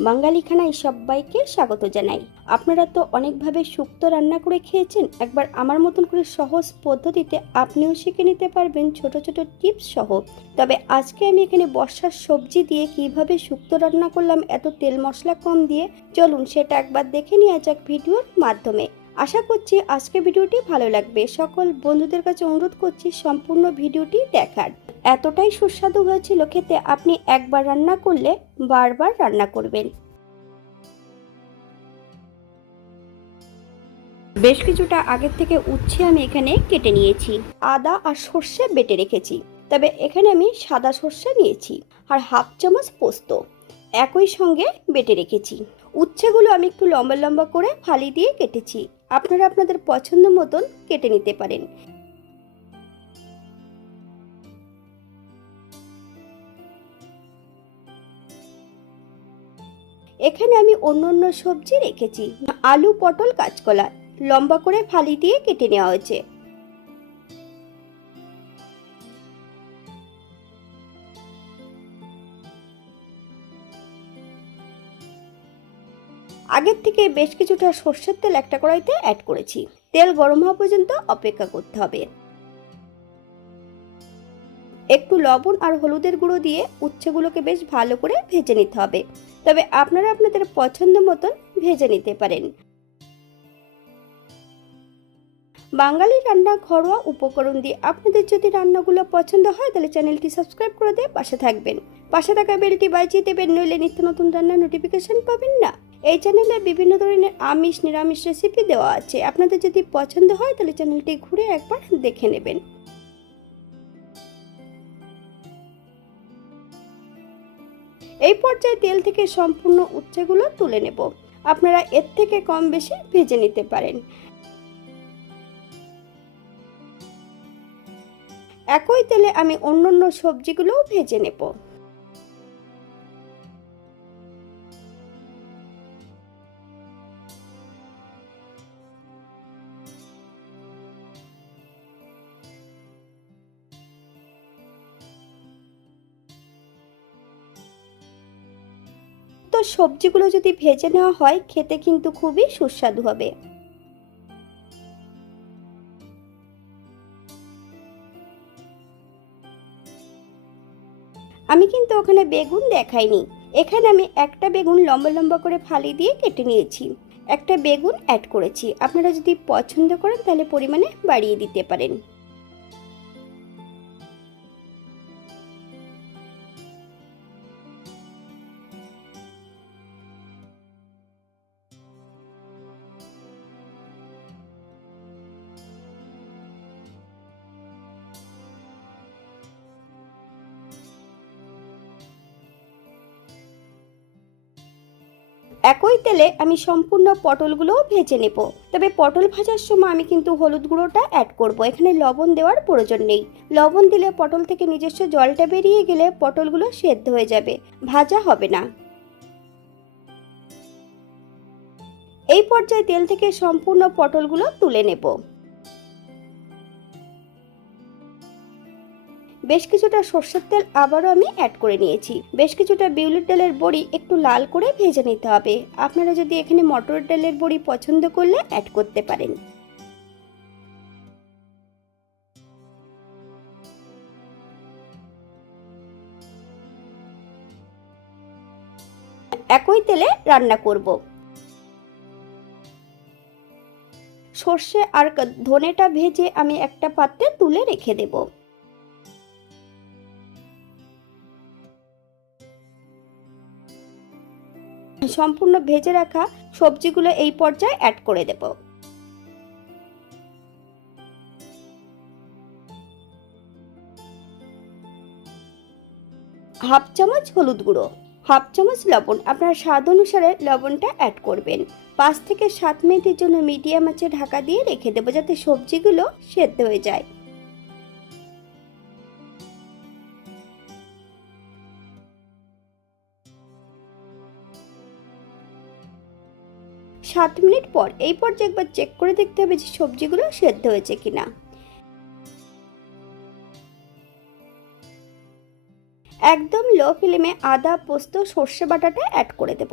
বাঙালি খানায় সবাইকে স্বাগত জানাই। আপনারা তো অনেকভাবে শুক্তো রান্না করে খেয়েছেন, একবার আমার মতন করে সহজ পদ্ধতিতে আপনিও শিখে নিতে পারবেন ছোট ছোট টিপস সহ। তবে আজকে আমি এখানে বর্ষার সবজি দিয়ে কীভাবে শুক্তো রান্না করলাম, এত তেল মশলা কম দিয়ে, চলুন সেটা একবার দেখে নেওয়া যাক ভিডিওর মাধ্যমে। আশা করছি আজকে ভিডিওটি ভালো লাগবে। সকল বন্ধুদের কাছে অনুরোধ করছি সম্পূর্ণ ভিডিওটি দেখার। এতটাই সুস্বাদু হয়েছিল খেতে, আপনি একবার রান্না করলে বারবার রান্না করবেন। বেশ কিছুটা আগের থেকে উচ্ছে আমি এখানে কেটে নিয়েছি। আদা আর সর্ষে বেটে রেখেছি। তবে এখানে আমি সাদা সর্ষে নিয়েছি আর হাফ চামচ পোস্ত একই সঙ্গে বেটে রেখেছি। উচ্ছেগুলো আমি একটু লম্বা লম্বা করে ফালি দিয়ে কেটেছি। আপনারা আপনাদের পছন্দ মতন কেটে নিতে পারেন। এখানে আমি অন্য অন্য সবজি রেখেছি। আলু, পটল, কাঁচকলা লম্বা করে ফালি দিয়ে কেটে নেওয়া হয়েছে। আগের থেকে বেশ কিছুটা সর্ষের তেল একটা কড়াইতে অ্যাড করেছি। তেল গরম হওয়া পর্যন্ত অপেক্ষা করতে হবে। একটু লবণ আর হলুদের গুঁড়ো দিয়ে উচ্ছেগুলোকে বেশ ভালো করে ভেজে নিতে হবে। তবে আপনারা আপনাদের পছন্দ মতন ভেজে নিতে পারেন। বাঙালি রান্না ঘরোয়া উপকরণ দিয়ে আপনাদের যদি রান্নাগুলো পছন্দ হয়, তাহলে চ্যানেলটি সাবস্ক্রাইব করে দিয়ে পাশে থাকবেন। পাশে থাকা বেলটি বাজিয়ে দেবেন, নইলে নিত্য নতুন রান্নার নোটিফিকেশন পাবেন না। এই চ্যানেলে বিভিন্ন ধরনের আমিষ, নিরামিষ রেসিপি দেওয়া আছে। আপনাদের যদি পছন্দ হয়, তাহলে চ্যানেলটি ঘুরে একবার দেখে নেবেন। এই পর্যায়ে তেল থেকে সম্পূর্ণ উচ্ছেগুলো তুলে নেব। আপনারা এর থেকে কম বেশি ভেজে নিতে পারেন। একই তেলে আমি অন্য অন্য সবজিগুলোও ভেজে নেব। সবজিগুলো যদি ভেজে নেওয়া হয়, খেতে কিন্তু খুবই সুস্বাদু হবে। আমি কিন্তু ওখানে বেগুন দেখাইনি। এখানে আমি একটা বেগুন লম্বা লম্বা করে ফালি দিয়ে কেটে নিয়েছি। একটা বেগুন অ্যাড করেছি। আপনারা যদি পছন্দ করেন, তাহলে পরিমাণে বাড়িয়ে দিতে পারেন। একই তেলে আমি সম্পূর্ণ পটলগুলোও ভেজে নেব। তবে পটল ভাজার সময় আমি কিন্তু হলুদ গুঁড়োটা অ্যাড করব। এখানে লবণ দেওয়ার প্রয়োজন নেই। লবণ দিলে পটল থেকে নিজস্ব জলটা বেরিয়ে গেলে পটলগুলো সেদ্ধ হয়ে যাবে। ভাজা হবে না। এই পর্যায়ে তেল থেকে সম্পূর্ণ পটলগুলো তুলে নেব। বেশ কিছুটা সর্ষের তেল আবারও আমি অ্যাড করে নিয়েছি। বেশ কিছুটা বিউলির ডালের বড়ি একটু লাল করে ভেজে নিতে হবে। আপনারা যদি এখানে মটর ডালের বড়ি পছন্দ করলে অ্যাড করতে পারেন। একই তেলে রান্না করব। সর্ষে আর ধনেটা ভেজে আমি একটা পাত্রে তুলে রেখে দেবো। সম্পূর্ণ ভেজে রাখা সবজিগুলো এই পর্যায়ে অ্যাড করে দেব। হাফ চামচ হলুদ গুঁড়ো, হাফ চামচ লবণ। আপনার স্বাদ অনুসারে লবণটা অ্যাড করবেন। পাঁচ থেকে সাত মিনিটের জন্য মিডিয়াম আঁচে ঢাকা দিয়ে রেখে দেবো যাতে সবজিগুলো সেদ্ধ হয়ে যায়। সাত মিনিট পর এই পর্যায়ে একবার চেক করে দেখতে হবে যে সবজিগুলো সেদ্ধ হয়েছে কিনা। একদম লো ফ্লেমে আদা, পোস্ত, সর্ষে বাটাটা অ্যাড করে দেব।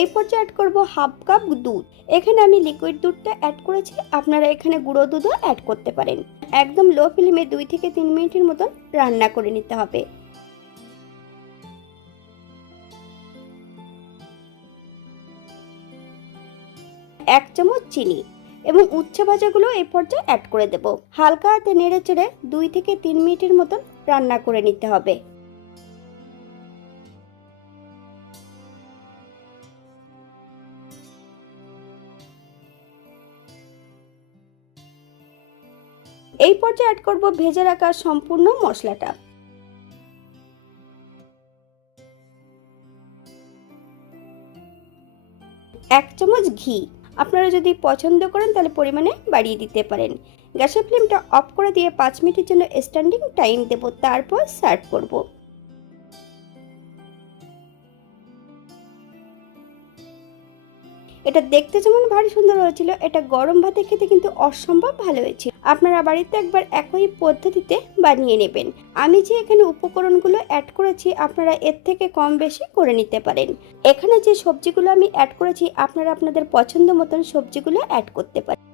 এই পর্যায়ে অ্যাড করব হাফ কাপ দুধ। এখানে আমি লিকুইড দুধটা অ্যাড করেছি, আপনারা এখানে গুঁড়ো দুধও অ্যাড করতে পারেন। একদম লো ফ্লেমে দুই থেকে তিন মিনিটের মতন রান্না করে নিতে হবে। এক চামচ চিনি এবং উচ্ছে ভাজাগুলো এই পর্যায়ে অ্যাড করে দেব। হালকা হাতে নেড়ে চেড়ে দুই থেকে তিন মিনিটের মতন রান্না করে নিতে হবে। এই পর্যায়ে অ্যাড করব ভেজে রাখা সম্পূর্ণ মশলাটা। এক চামচ ঘি। আপনারা যদি পছন্দ করেন তাহলে পরিমাণে বাড়িয়ে দিতে পারেন। গ্যাসের ফ্লেমটা অফ করে দিয়ে পাঁচ মিনিটের জন্য স্ট্যান্ডিং টাইম দেব। তারপর সার্ভ করব। এটা দেখতে যেমন ভারী সুন্দর হয়েছিল, এটা গরম ভাতে খেতে কিন্তু অসম্ভব ভালো হয়েছিল। আপনারা বাড়িতে একবার একই পদ্ধতিতে বানিয়ে নেবেন। আমি যে এখানে উপকরণগুলো অ্যাড করেছি, আপনারা এর থেকে কম বেশি করে নিতে পারেন। এখানে যে সবজিগুলো আমি অ্যাড করেছি, আপনারা আপনাদের পছন্দ মতন সবজিগুলো অ্যাড করতে পারেন।